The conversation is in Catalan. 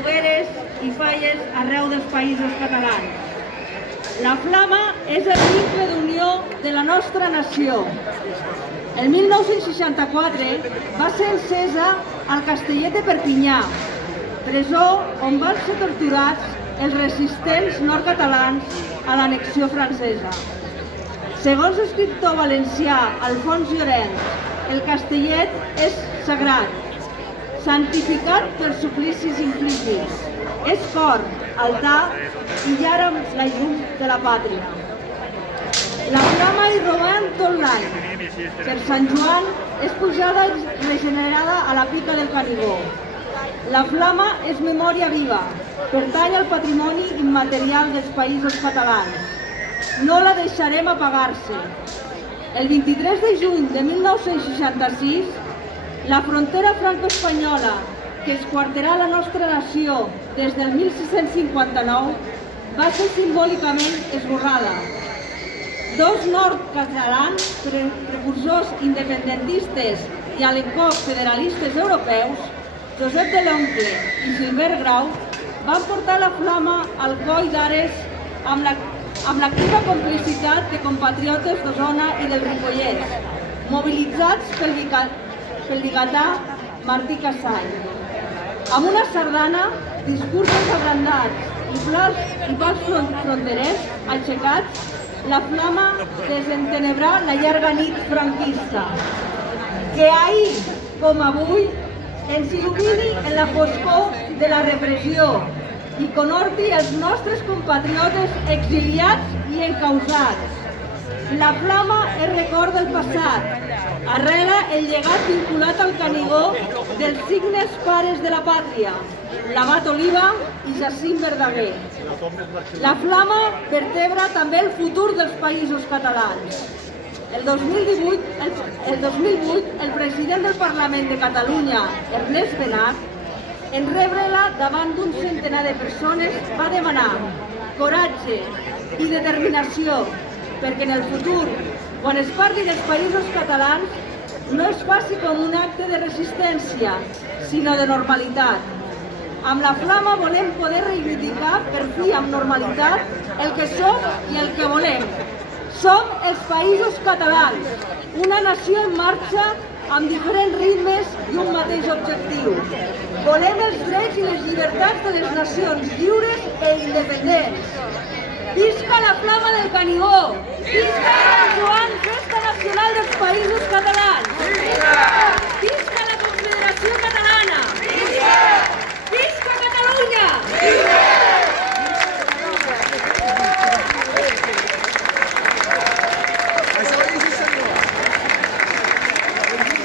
fogueres i falles arreu dels països catalans. La flama és el vincle d'unió de la nostra nació. El 1964 va ser encesa al Castellet de Perpinyà, presó on van ser torturats els resistents nord-catalans a l'annexió francesa. Segons l'escriptor valencià Alfons Llorens, el Castellet és sagrat, santificat per suplicis infligits. És cor, altar i llar amb la llum de la pàtria. La flama hi roman tot l'any. Per Sant Joan és pujada i regenerada a la pica del Canigó. La flama és memòria viva, pertany al patrimoni immaterial dels països catalans. No la deixarem apagar-se. El 23 de juny de 1966, la frontera franco-espanyola, que esquarterà la nostra nació des del 1659, va ser simbòlicament esborrada. Dos nord-catalans, precursors independentistes i a l'encop federalistes europeus, Josep de l'Oncle i Gilbert Grau, van portar la flama al coll d'Ares amb l'activa complicitat de compatriotes d'Osona i del Ripollès, mobilitzats pel vigatà Martí Casall. Amb una sardana, discursos abrandats i pals fronterers aixecats, la flama desentenebrà la llarga nit franquista. Que ahir, com avui, ens il·lumini en la foscor de la repressió i conhorti els nostres compatriotes exiliats i encausats. La flama és record del passat, arrela el llegat vinculat al Canigó dels signes pares de la pàtria, l'Abat Oliva i Jacint Verdaguer. La flama vertebra també el futur dels països catalans. El 2008, el president del Parlament de Catalunya, Ernest Benach, en rebre-la davant d'un centenar de persones, va demanar coratge i determinació perquè en el futur, quan es parli dels països catalans, no es faci com un acte de resistència, sinó de normalitat. Amb la flama volem poder reivindicar per fi amb normalitat el que som i el que volem. Som els països catalans, una nació en marxa amb diferents ritmes i un mateix objectiu. Volem els drets i les llibertats de les nacions lliures i independents. Visca la flama del Canigó! Visca Sant Joan, festa nacional dels països catalans!